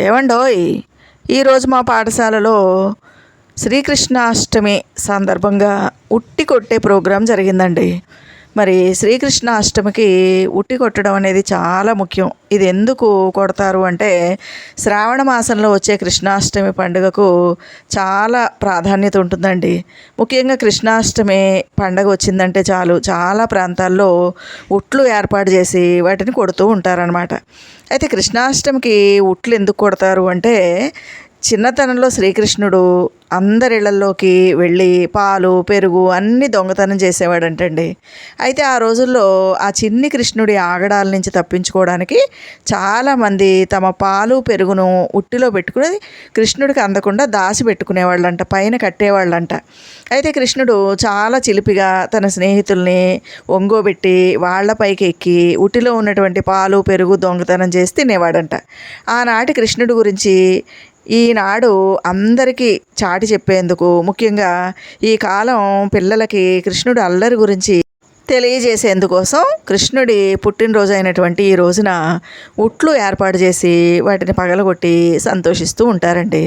ఏవండోయ్, ఈరోజు మా పాఠశాలలో శ్రీకృష్ణాష్టమి సందర్భంగా ఉట్టి కొట్టే ప్రోగ్రాం జరిగిందండి. మరి శ్రీకృష్ణాష్టమికి ఉట్టి కొట్టడం అనేది చాలా ముఖ్యం. ఇది ఎందుకు కొడతారు అంటే, శ్రావణ మాసంలో వచ్చే కృష్ణాష్టమి పండుగకు చాలా ప్రాధాన్యత ఉంటుందండి. ముఖ్యంగా కృష్ణాష్టమి పండుగ వచ్చిందంటే చాలు, చాలా ప్రాంతాల్లో ఉట్లు ఏర్పాటు చేసి వాటిని కొడుతూ ఉంటారనమాట. అయితే కృష్ణాష్టమికి ఉట్లు ఎందుకు కొడతారు అంటే, చిన్నతనంలో శ్రీకృష్ణుడు అందరిళ్లలోకి వెళ్ళి పాలు పెరుగు అన్నీ దొంగతనం చేసేవాడంటండి. అయితే ఆ రోజుల్లో ఆ చిన్ని కృష్ణుడి ఆగడాల నుంచి తప్పించుకోవడానికి చాలామంది తమ పాలు పెరుగును ఉట్టిలో పెట్టుకుని కృష్ణుడికి అందకుండా దాచి పెట్టుకునేవాళ్ళంట, పైన కట్టేవాళ్ళంట. అయితే కృష్ణుడు చాలా చిలిపిగా తన స్నేహితుల్ని ఒంగోబెట్టి వాళ్లపైకి ఎక్కి ఉట్టిలో ఉన్నటువంటి పాలు పెరుగు దొంగతనం చేసి తినేవాడంట. ఆనాటి కృష్ణుడి గురించి ఈనాడు అందరికీ చాటి చెప్పేందుకు, ముఖ్యంగా ఈ కాలం పిల్లలకి కృష్ణుడు అల్లరి గురించి తెలియజేసేందుకోసం కృష్ణుడి పుట్టినరోజు అయినటువంటి ఈ రోజున ఉట్లు ఏర్పాటు చేసి వాటిని పగలగొట్టి సంతోషిస్తూ ఉంటారండి.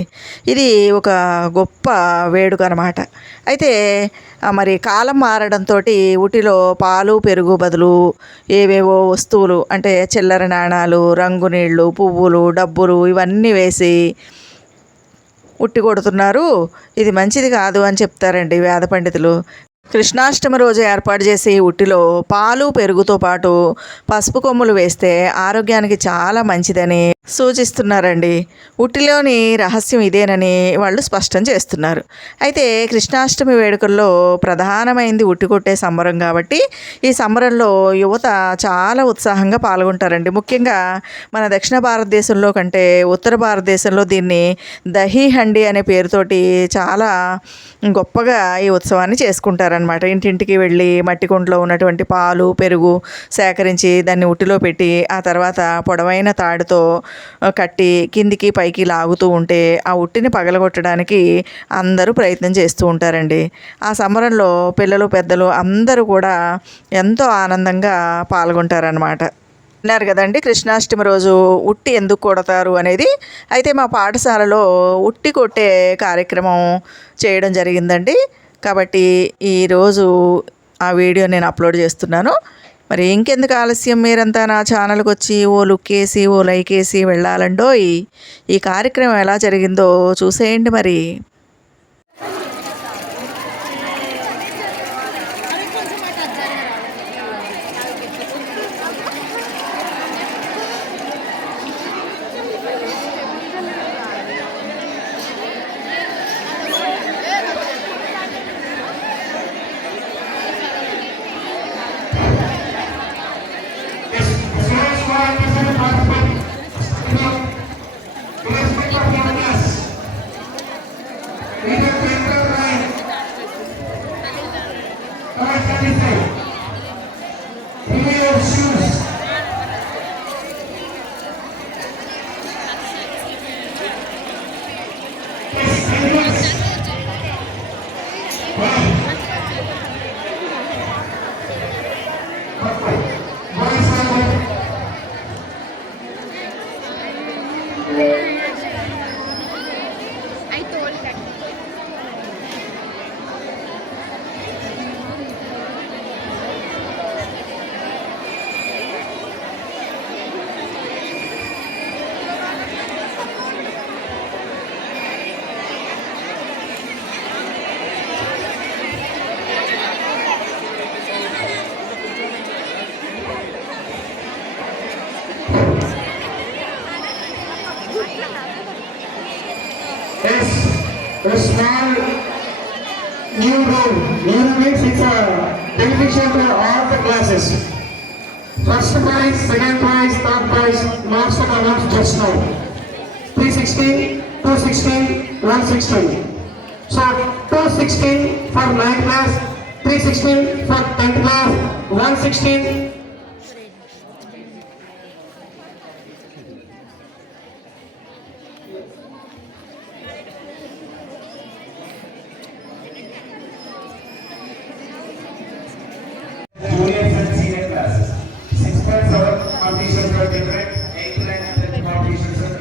ఇది ఒక గొప్ప వేడుక అన్నమాట. అయితే మరి కాలం మారడంతో ఉటిలో పాలు పెరుగు బదులు ఏవేవో వస్తువులు అంటే చిల్లర నాణాలు, రంగు నీళ్ళు, పువ్వులు, డబ్బులు ఇవన్నీ వేసి ఉట్టి కొడుతున్నారు. ఇది మంచిది కాదు అని చెప్తారండి వేద పండితులు. కృష్ణాష్టమి రోజు ఏర్పాటు చేసే ఉట్టిలో పాలు పెరుగుతో పాటు పసుపు కొమ్ములు వేస్తే ఆరోగ్యానికి చాలా మంచిదని సూచిస్తున్నారండి. ఉట్టిలోని రహస్యం ఇదేనని వాళ్ళు స్పష్టం చేస్తున్నారు. అయితే కృష్ణాష్టమి వేడుకల్లో ప్రధానమైంది ఉట్టి కొట్టే సంబరం కాబట్టి ఈ సంబరంలో యువత చాలా ఉత్సాహంగా పాల్గొంటారండి. ముఖ్యంగా మన దక్షిణ భారతదేశంలో కంటే ఉత్తర భారతదేశంలో దీన్ని దహీ హండి అనే పేరుతోటి చాలా గొప్పగా ఈ ఉత్సవాన్ని చేసుకుంటారనమాట. ఇంటింటికి వెళ్ళి మట్టి కుండలో ఉన్నటువంటి పాలు పెరుగు సేకరించి దాన్ని ఉట్టిలో పెట్టి ఆ తర్వాత పొడవైన తాడుతో కట్టి కిందికి పైకి లాగుతూ ఉంటే ఆ ఉట్టిని పగలగొట్టడానికి అందరూ ప్రయత్నం చేస్తూ ఉంటారండి. ఆ సంబరంలో పిల్లలు పెద్దలు అందరూ కూడా ఎంతో ఆనందంగా పాల్గొంటారనమాట. విన్నారు కదండి కృష్ణాష్టమి రోజు ఉట్టి ఎందుకు కొడతారు అనేది. అయితే మా పాఠశాలలో ఉట్టి కొట్టే కార్యక్రమం చేయడం జరిగిందండి. కాబట్టి ఈరోజు ఆ వీడియో నేను అప్లోడ్ చేస్తున్నాను. మరి ఇంకెందుకు ఆలస్యం, మీరంతా నా ఛానల్కి వచ్చి ఓ లుక్ వేసి ఓ లైక్ వేసి వెళ్ళాలండో. ఈ కార్యక్రమం ఎలా జరిగిందో చూసేయండి మరి. Yes, a small new room. New room means it's a beneficial for all the classes. First prize, second prize, third prize, marks are announced just now. 316, 216, 116. So 216 for 9th class, 316 for 10th class, 116. Junior and senior classes. 6.7 competitions are different. 8th rank and 10th competitions are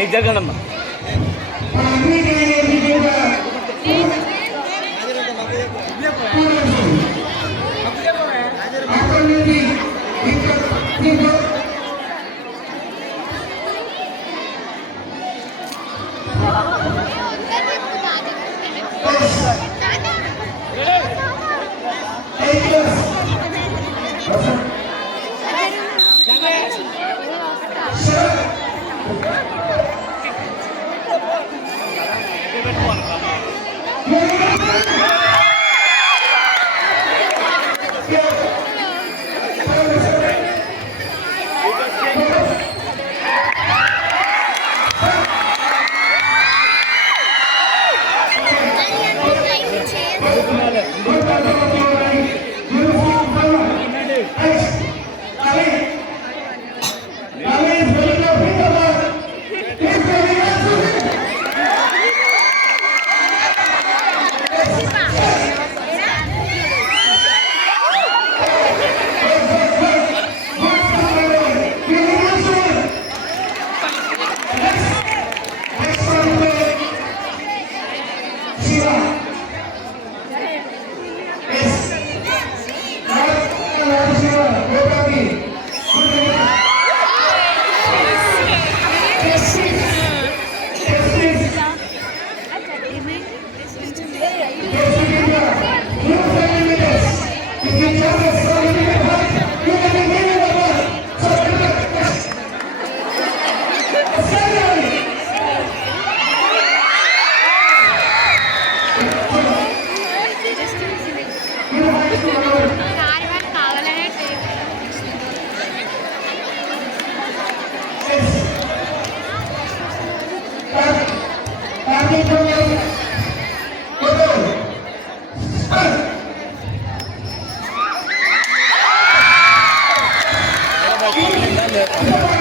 ఏ జగనమ్మ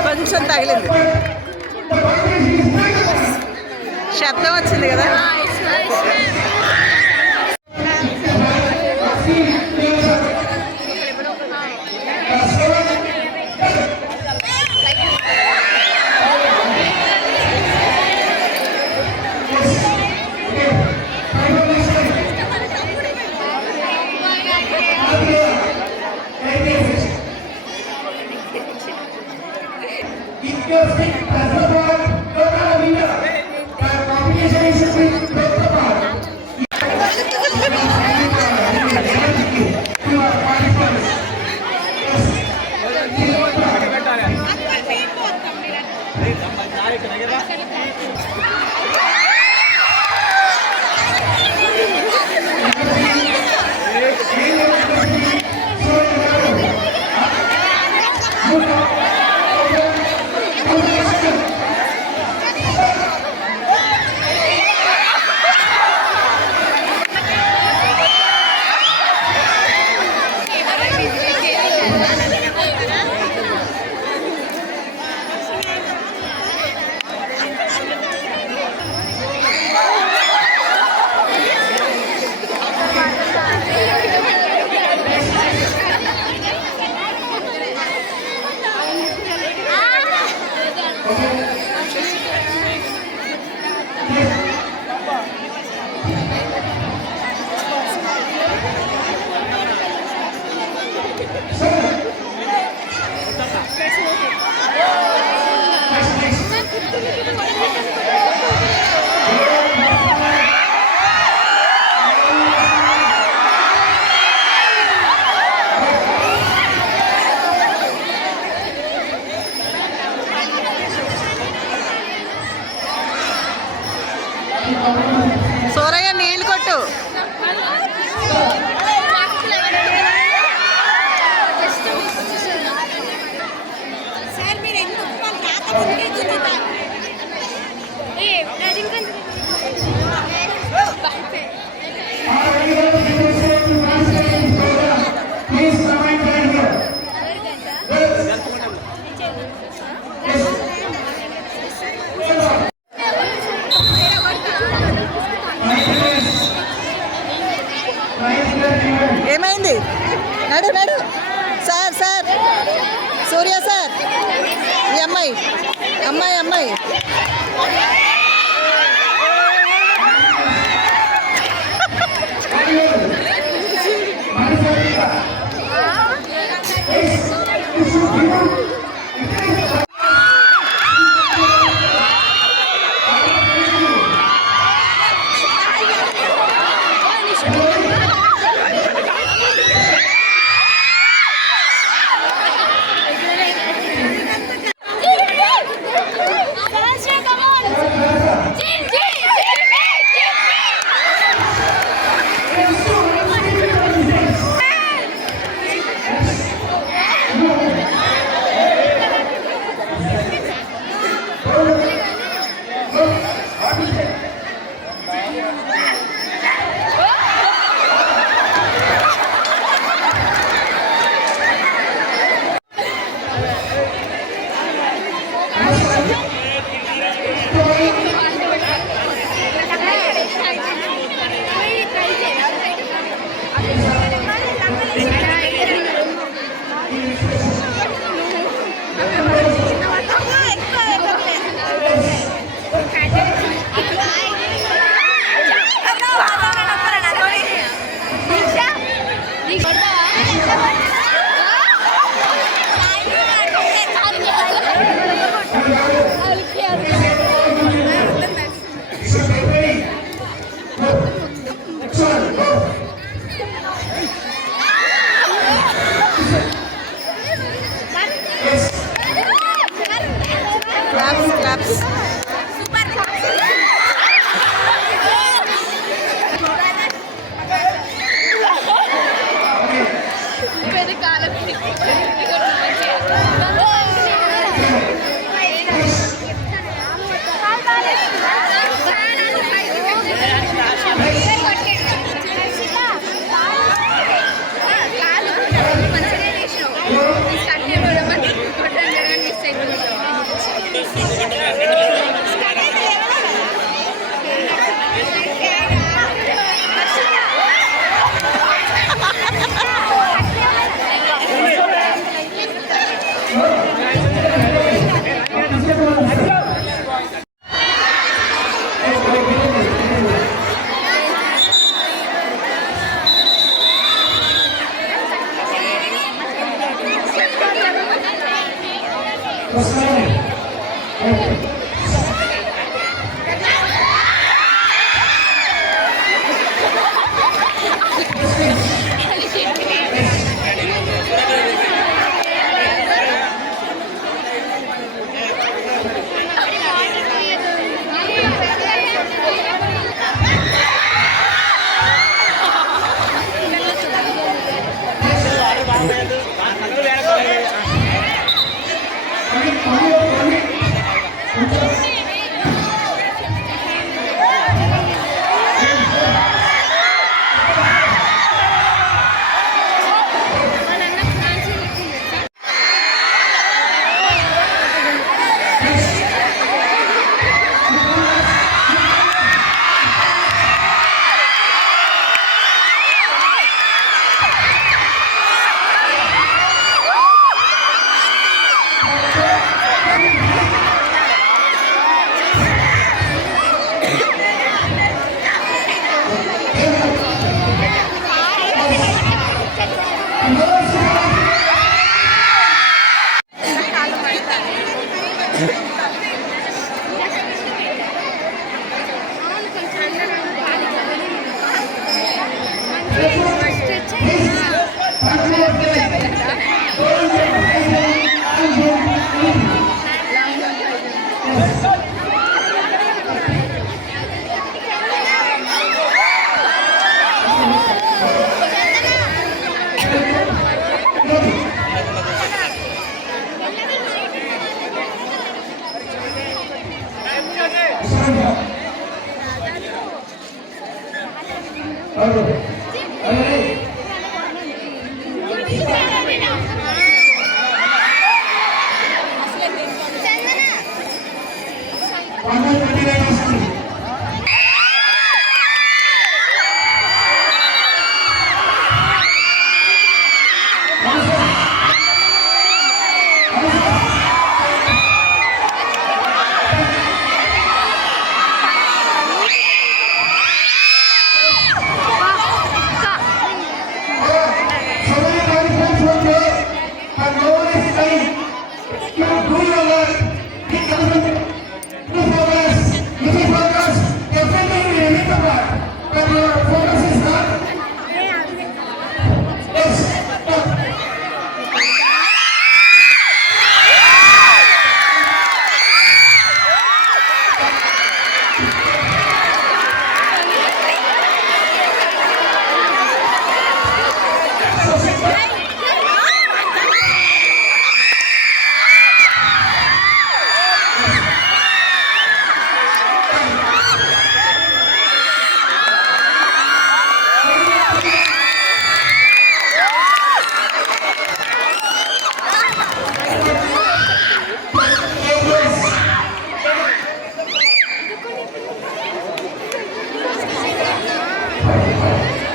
కొంచెం తగిలింది, శబ్దం వచ్చింది కదా. your stick, press the ball, go to the winner. The competition is to press the ball. To our participants. Surayya నీళ్ళు కొట్టు. Sir మీరు ఎందుకు వాళ్ళు రాకపోతే గుర్తుతారు Please come and join here. ఏమైంది? నడు నడు. సార్ సార్ సూర్య సార్, ఈ అమ్మాయి అమ్మాయి అమ్మాయి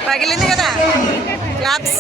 పగిలింది కదా claps.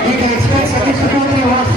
You can expect sophisticated work.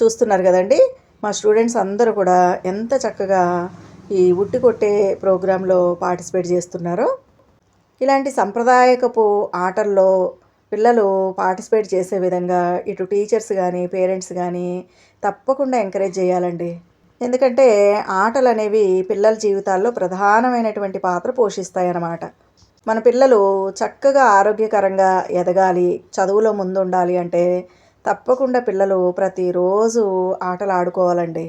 చూస్తున్నారు కదండి, మా స్టూడెంట్స్ అందరూ కూడా ఎంత చక్కగా ఈ ఉట్టి కొట్టే ప్రోగ్రాంలో పార్టిసిపేట్ చేస్తున్నారో. ఇలాంటి సంప్రదాయకపు ఆటల్లో పిల్లలు పార్టిసిపేట్ చేసే విధంగా ఇటు టీచర్స్ కానీ పేరెంట్స్ కానీ తప్పకుండా ఎంకరేజ్ చేయాలండి. ఎందుకంటే ఆటలు అనేవి పిల్లల జీవితాల్లో ప్రధానమైనటువంటి పాత్ర పోషిస్తాయన్నమాట. మన పిల్లలు చక్కగా ఆరోగ్యకరంగా ఎదగాలి, చదువులో ముందుండాలి అంటే తప్పకుండా పిల్లలు ప్రతిరోజు ఆటలు ఆడుకోవాలండి.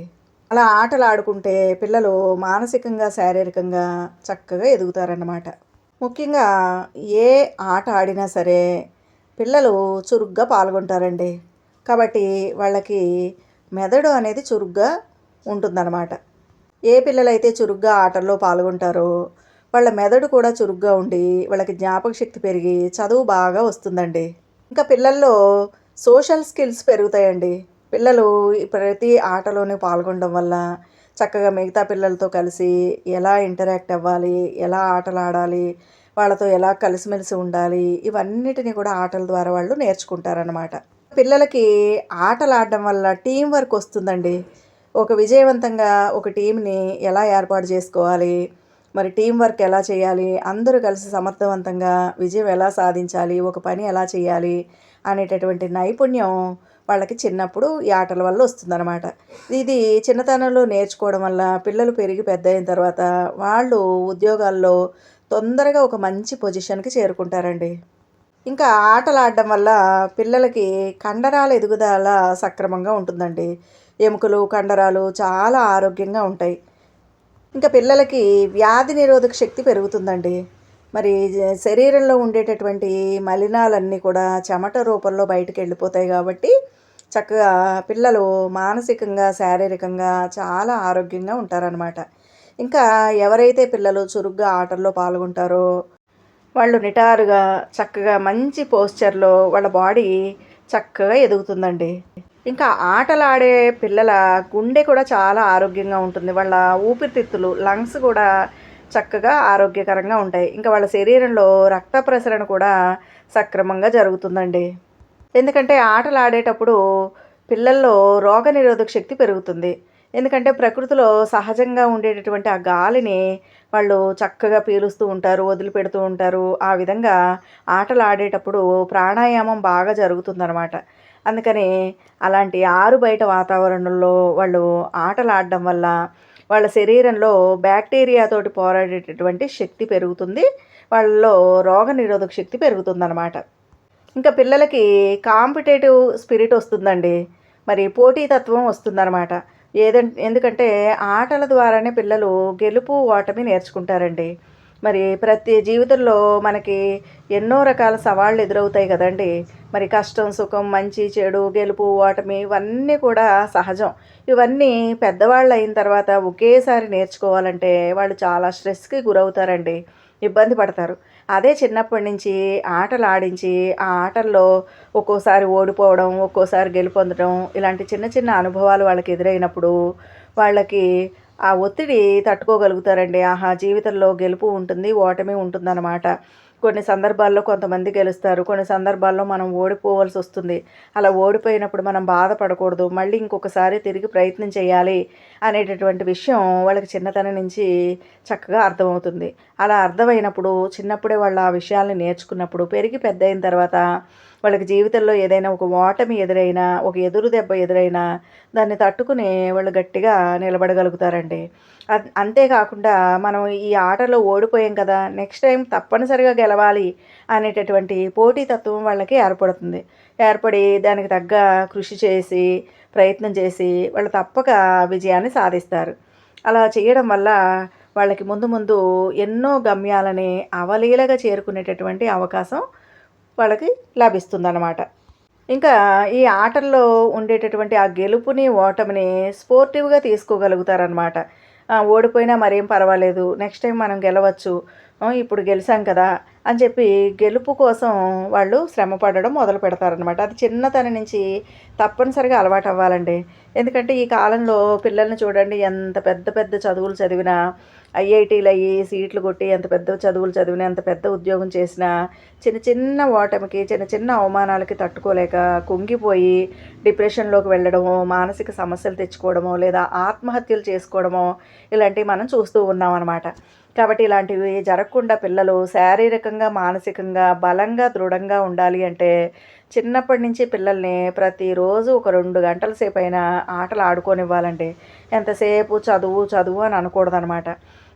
అలా ఆటలు ఆడుకుంటే పిల్లలు మానసికంగా శారీరకంగా చక్కగా ఎదుగుతారన్నమాట. ముఖ్యంగా ఏ ఆట ఆడినా సరే పిల్లలు చురుగ్గా పాల్గొంటారండి. కాబట్టి వాళ్ళకి మెదడు అనేది చురుగ్గా ఉంటుందన్నమాట. ఏ పిల్లలైతే చురుగ్గా ఆటల్లో పాల్గొంటారో వాళ్ళ మెదడు కూడా చురుగ్గా ఉండి వాళ్ళకి జ్ఞాపక శక్తి పెరిగి చదువు బాగా వస్తుందండి. ఇంకా పిల్లల్లో సోషల్ స్కిల్స్ పెరుగుతాయండి. పిల్లలు ప్రతి ఆటలోనే పాల్గొనడం వల్ల చక్కగా మిగతా పిల్లలతో కలిసి ఎలా ఇంటరాక్ట్ అవ్వాలి, ఎలా ఆటలు ఆడాలి, వాళ్ళతో ఎలా కలిసిమెలిసి ఉండాలి, ఇవన్నిటిని కూడా ఆటల ద్వారా వాళ్ళు నేర్చుకుంటారనమాట. పిల్లలకి ఆటలు ఆడడం వల్ల టీం వర్క్ వస్తుందండి. ఒక విజయవంతంగా ఒక టీంని ఎలా ఏర్పాటు చేసుకోవాలి, మరి టీం వర్క్ ఎలా చేయాలి, అందరూ కలిసి సమర్థవంతంగా విజయం ఎలా సాధించాలి, ఒక పని ఎలా చేయాలి అనేటటువంటి నైపుణ్యం వాళ్ళకి చిన్నప్పుడు ఈ ఆటల వల్ల వస్తుందన్నమాట. ఇది చిన్నతనంలో నేర్చుకోవడం వల్ల పిల్లలు పెరిగి పెద్ద అయిన తర్వాత వాళ్ళు ఉద్యోగాల్లో తొందరగా ఒక మంచి పొజిషన్కి చేరుకుంటారండి. ఇంకా ఆటలు ఆడడం వల్ల పిల్లలకి కండరాల ఎదుగుదల సక్రమంగా ఉంటుందండి. ఎముకలు కండరాలు చాలా ఆరోగ్యంగా ఉంటాయి. ఇంకా పిల్లలకి వ్యాధి నిరోధక శక్తి పెరుగుతుందండి. మరి శరీరంలో ఉండేటటువంటి మలినాలన్నీ కూడా చెమట రూపంలో బయటకు వెళ్ళిపోతాయి. కాబట్టి చక్కగా పిల్లలు మానసికంగా శారీరకంగా చాలా ఆరోగ్యంగా ఉంటారనమాట. ఇంకా ఎవరైతే పిల్లలు చురుగ్గా ఆటల్లో పాల్గొంటారో వాళ్ళు నిటారుగా చక్కగా మంచి పోస్చర్లో వాళ్ళ బాడీ చక్కగా ఎదుగుతుందండి. ఇంకా ఆటలు ఆడే పిల్లల గుండె కూడా చాలా ఆరోగ్యంగా ఉంటుంది. వాళ్ళ ఊపిరితిత్తులు లంగ్స్ కూడా చక్కగా ఆరోగ్యకరంగా ఉంటాయి. ఇంకా వాళ్ళ శరీరంలో రక్త ప్రసరణ కూడా సక్రమంగా జరుగుతుందండి. ఎందుకంటే ఆటలు ఆడేటప్పుడు పిల్లల్లో రోగనిరోధక శక్తి పెరుగుతుంది. ఎందుకంటే ప్రకృతిలో సహజంగా ఉండేటటువంటి ఆ గాలిని వాళ్ళు చక్కగా పీలుస్తూ ఉంటారు, వదిలిపెడుతూ ఉంటారు. ఆ విధంగా ఆటలు ఆడేటప్పుడు ప్రాణాయామం బాగా జరుగుతుందన్నమాట. అందుకని అలాంటి ఆరు బయట వాతావరణంలో వాళ్ళు ఆటలు ఆడడం వల్ల వాళ్ళ శరీరంలో బ్యాక్టీరియాతోటి పోరాడేటటువంటి శక్తి పెరుగుతుంది. వాళ్ళలో రోగనిరోధక శక్తి పెరుగుతుందన్నమాట. ఇంకా పిల్లలకి కాంపిటేటివ్ స్పిరిట్ వస్తుందండి. మరి పోటీతత్వం వస్తుందన్నమాట. ఎందుకంటే ఆటల ద్వారానే పిల్లలు గెలుపు ఓటమి నేర్చుకుంటారండి. మరి ప్రతి జీవితంలో మనకి ఎన్నో రకాల సవాళ్ళు ఎదురవుతాయి కదండి. మరి కష్టం సుఖం మంచి చెడు గెలుపు ఓటమి ఇవన్నీ కూడా సహజం. ఇవన్నీ పెద్దవాళ్ళు అయిన తర్వాత ఒకేసారి నేర్చుకోవాలంటే వాళ్ళు చాలా స్ట్రెస్కి గురవుతారండి, ఇబ్బంది పడతారు. అదే చిన్నప్పటి నుంచి ఆటలు ఆడించి ఆ ఆటల్లో ఒక్కోసారి ఓడిపోవడం ఒక్కోసారి గెలుపొందడం ఇలాంటి చిన్న చిన్న అనుభవాలు వాళ్ళకి ఎదురైనప్పుడు వాళ్ళకి ఆ ఒత్తిడి తట్టుకోగలుగుతారండి. ఆహా, జీవితంలో గెలుపు ఉంటుంది ఓటమి ఉంటుందన్నమాట. కొన్ని సందర్భాల్లో కొంతమంది గెలుస్తారు, కొన్ని సందర్భాల్లో మనం ఓడిపోవాల్సి వస్తుంది. అలా ఓడిపోయినప్పుడు మనం బాధపడకూడదు, మళ్ళీ ఇంకొకసారి తిరిగి ప్రయత్నం చేయాలి అనేటటువంటి విషయం వాళ్ళకి చిన్నతనం నుంచి చక్కగా అర్థమవుతుంది. అలా అర్థమైనప్పుడు చిన్నప్పుడే వాళ్ళు ఆ విషయాల్ని నేర్చుకున్నప్పుడు పెరిగి పెద్ద అయిన తర్వాత వాళ్ళకి జీవితంలో ఏదైనా ఒక ఓటమి ఎదురైనా, ఒక ఎదురు దెబ్బ ఎదురైనా దాన్ని తట్టుకుని వాళ్ళు గట్టిగా నిలబడగలుగుతారండి. అంతేకాకుండా మనం ఈ ఆటలో ఓడిపోయాం కదా! నెక్స్ట్ టైం తప్పనిసరిగా గెలవాలి అనేటటువంటి పోటీతత్వం వాళ్ళకి ఏర్పడుతుంది. ఏర్పడి దానికి తగ్గ కృషి చేసి, ప్రయత్నం చేసి వాళ్ళు తప్పక విజయాన్ని సాధిస్తారు. అలా చేయడం వల్ల వాళ్ళకి ముందు ముందు ఎన్నో గమ్యాలని అవలీలగా చేరుకునేటటువంటి అవకాశం వాళ్ళకి లభిస్తుందన్నమాట. ఇంకా ఈ ఆటల్లో ఉండేటటువంటి ఆ గెలుపుని, ఓటమిని స్పోర్టివ్‌గా తీసుకోగలుగుతారనమాట. ఓడిపోయినా మరేం పర్వాలేదు. నెక్స్ట్ టైం మనం గెలవచ్చు. ఇప్పుడు గెలిసాం కదా! అని చెప్పి గెలుపు కోసం వాళ్ళు శ్రమ పడడం మొదలుపెడతారనమాట. అది చిన్నతనం నుంచి తప్పనిసరిగా అలవాటవ్వాలండి. ఎందుకంటే ఈ కాలంలో పిల్లల్ని చూడండి, ఎంత పెద్ద పెద్ద చదువులు చదివినా, ఐఐటీలయ్యి సీట్లు కొట్టి ఎంత పెద్ద చదువులు చదివినా, ఎంత పెద్ద ఉద్యోగం చేసినా, చిన్న చిన్న ఓటమికి, చిన్న చిన్న అవమానాలకి తట్టుకోలేక కుంగిపోయి డిప్రెషన్‌లోకి వెళ్ళడమో, మానసిక సమస్యలు తెచ్చుకోవడమో, లేదా ఆత్మహత్యలు చేసుకోవడమో ఇలాంటివి మనం చూస్తూ ఉన్నామనమాట. కాబట్టి ఇలాంటివి జరగకుండా పిల్లలు శారీరకంగా, మానసికంగా బలంగా, దృఢంగా ఉండాలి అంటే చిన్నప్పటి నుంచి పిల్లల్ని ప్రతిరోజు ఒక 2 గంటల సేపైనా ఆటలు ఆడుకోనివ్వాలండి. ఎంతసేపు చదువు, చదువు అని అనకూడదనమాట.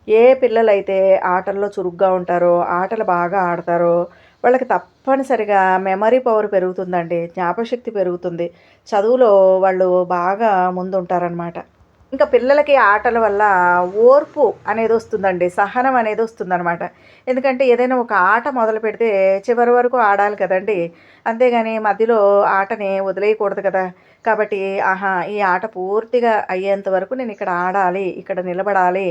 ఏ పిల్లలైతే ఆటల్లో చురుగ్గా ఉంటారో, ఆటలు బాగా ఆడతారో వాళ్ళకి తప్పనిసరిగా మెమరీ పవర్ పెరుగుతుందండి. జ్ఞాపకశక్తి పెరుగుతుంది. చదువులో వాళ్ళు బాగా ముందుంటారనమాట. ఇంకా పిల్లలకి ఆటల వల్ల ఓర్పు అనేదొస్తుందండి. సహనం అనేదొస్తుందనమాట. ఎందుకంటే ఏదైనా ఒక ఆట మొదలుపెడితే చివరి వరకు ఆడాలి కదండీ! అంతేగాని మధ్యలో ఆటని వదిలేయకూడదు కదా! కాబట్టి ఆహా! ఈ ఆట పూర్తిగా అయ్యేంత వరకు నేనిక్కడ ఆడాలి, ఇక్కడ నిలబడాలి,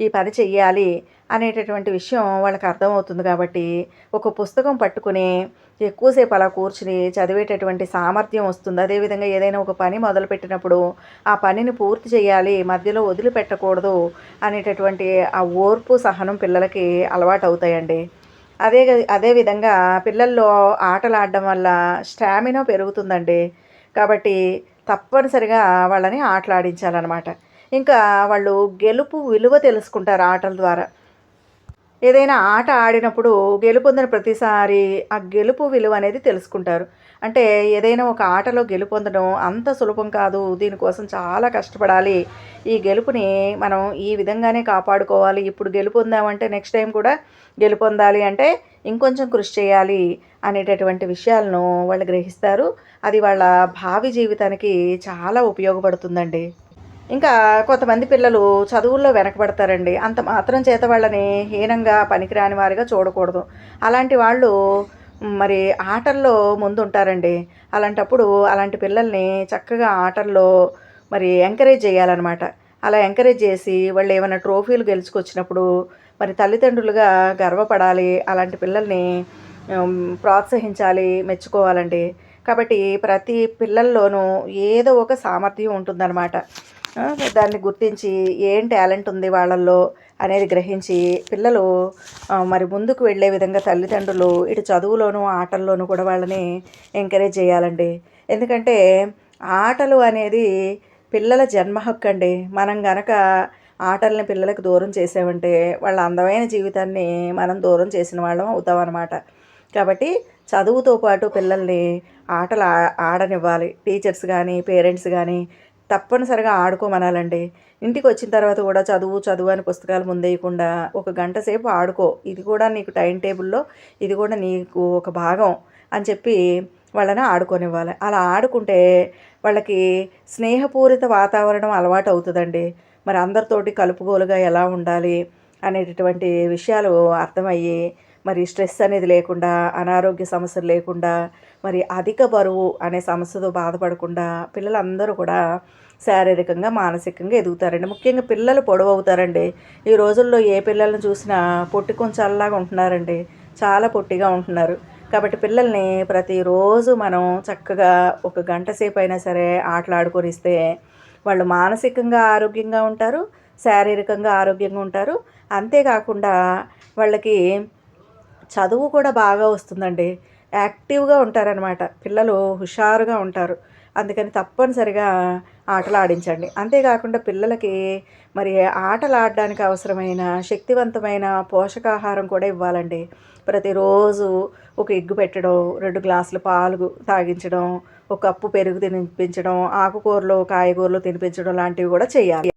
ఈ పని చెయ్యాలి అనేటటువంటి విషయం వాళ్ళకి అర్థమవుతుంది కాబట్టి, ఒక పుస్తకం పట్టుకుని ఎక్కువసేపు అలా కూర్చుని చదివేటటువంటి సామర్థ్యం వస్తుంది. అదేవిధంగా ఏదైనా ఒక పని మొదలుపెట్టినప్పుడు ఆ పనిని పూర్తి చేయాలి, మధ్యలో వదిలిపెట్టకూడదు అనేటటువంటి ఆ ఓర్పు, సహనం పిల్లలకి అలవాటవుతాయండి. అదే విధంగా పిల్లల్లో ఆటలాడడం వల్ల స్టామినా పెరుగుతుందండి. కాబట్టి తప్పనిసరిగా వాళ్ళని ఆటలాడించాలనమాట. ఇంకా వాళ్ళు గెలుపు విలువ తెలుసుకుంటారు ఆటల ద్వారా. ఏదైనా ఆట ఆడినప్పుడు గెలుపొందిన ప్రతిసారి ఆ గెలుపు విలువ అనేది తెలుసుకుంటారు. అంటే ఏదైనా ఒక ఆటలో గెలుపొందడం అంత సులభం కాదు. దీనికోసం చాలా కష్టపడాలి. ఈ గెలుపుని మనం ఈ విధంగానే కాపాడుకోవాలి. ఇప్పుడు గెలుపొందామంటే నెక్స్ట్ టైం కూడా గెలుపొందాలి అంటే ఇంకొంచెం కృషి చేయాలి అనేటటువంటి విషయాలను వాళ్ళు గ్రహిస్తారు. అది వాళ్ళ భావి జీవితానికి చాలా ఉపయోగపడుతుందండి. ఇంకా కొంతమంది పిల్లలు చదువుల్లో వెనకబడతారండి. అంత మాత్రం చేత వాళ్ళని హీనంగా, పనికిరాని వారిగా చూడకూడదు. అలాంటి వాళ్ళు మరి ఆటల్లో ముందుంటారండి. అలాంటప్పుడు అలాంటి పిల్లల్ని చక్కగా ఆటల్లో మరి ఎంకరేజ్ చేయాలనమాట. అలా ఎంకరేజ్ చేసి వాళ్ళేమైనా ట్రోఫీలు గెలుచుకొచ్చినప్పుడు మరి తల్లిదండ్రులుగా గర్వపడాలి. అలాంటి పిల్లల్ని ప్రోత్సహించాలి, మెచ్చుకోవాలండి. కాబట్టి ప్రతి పిల్లల్లోనూ ఏదో ఒక సామర్థ్యం ఉంటుందన్నమాట. ఆ! దాన్ని గుర్తించి ఏం టాలెంట్ ఉంది వాళ్ళల్లో అనేది గ్రహించి పిల్లలు మరి ముందుకు వెళ్ళే విధంగా తల్లిదండ్రులు ఇటు చదువులోను, ఆటల్లోనూ కూడా వాళ్ళని ఎంకరేజ్ చేయాలండి. ఎందుకంటే ఆటలు అనేది పిల్లల జన్మ హక్కండి. మనం గనక ఆటల్ని పిల్లలకు దూరం చేసామంటే వాళ్ళ అందమైన జీవితాన్ని మనం దూరం చేసిన వాళ్ళం అవుతామనమాట. కాబట్టి చదువుతో పాటు పిల్లల్ని ఆటలు ఆడనివ్వాలి. టీచర్స్ గానీ, పేరెంట్స్ గానీ తప్పనిసరిగా ఆడుకోమనాలండి. ఇంటికొచ్చిన తర్వాత కూడా చదువు, చదువు అని పుస్తకాలు ముందేయకుండా ఒక గంట సేపు ఆడుకో. ఇది కూడా నీకు టైమ్ టేబుల్‌లో ఇది కూడా నీకు ఒక భాగం అని చెప్పి వాళ్ళని ఆడుకోనివ్వాలి. అలా ఆడుకుంటే వాళ్ళకి స్నేహపూరిత వాతావరణం అలవాటవుతదండి. మరి అందరితోటి కలుపుగోలుగా ఎలా ఉండాలి అనేటటువంటి విషయాలు అర్థమయ్యి, మరి స్ట్రెస్ అనేది లేకుండా, అనారోగ్య సమస్యలు లేకుండా, మరి అధిక బరువు అనే సమస్యతో బాధపడకుండా పిల్లలందరూ కూడా శారీరకంగా, మానసికంగా ఎదుగుతారండి. ముఖ్యంగా పిల్లలు పొడవవుతారండి. ఈ రోజుల్లో ఏ పిల్లల్ని చూసినా పొట్టి కొంచాల్లాగా ఉంటున్నారండి. చాలా పొట్టిగా ఉంటున్నారు. కాబట్టి పిల్లల్ని ప్రతిరోజు మనం చక్కగా ఒక గంట సేపైనా సరే ఆటలాడుకొనిస్తే వాళ్ళు మానసికంగా ఆరోగ్యంగా ఉంటారు, శారీరకంగా ఆరోగ్యంగా ఉంటారు. అంతేకాకుండా వాళ్ళకి చదువు కూడా బాగా వస్తుందండి. యాక్టివ్‌గా ఉంటారనమాట. పిల్లలు హుషారుగా ఉంటారు. అందుకని తప్పనిసరిగా ఆటలు ఆడించండి. అంతేకాకుండా పిల్లలకి మరి ఆటలు ఆడడానికి అవసరమైన శక్తివంతమైన పోషకాహారం కూడా ఇవ్వాలండి. ప్రతిరోజు ఒక ఎగ్గు పెట్టడం, 2 గ్లాసులు పాలు తాగించడం, ఒక కప్పు పెరుగు తినిపించడం, ఆకుకూరలు కాయగూరలు తినిపించడం లాంటివి కూడా చేయాలి.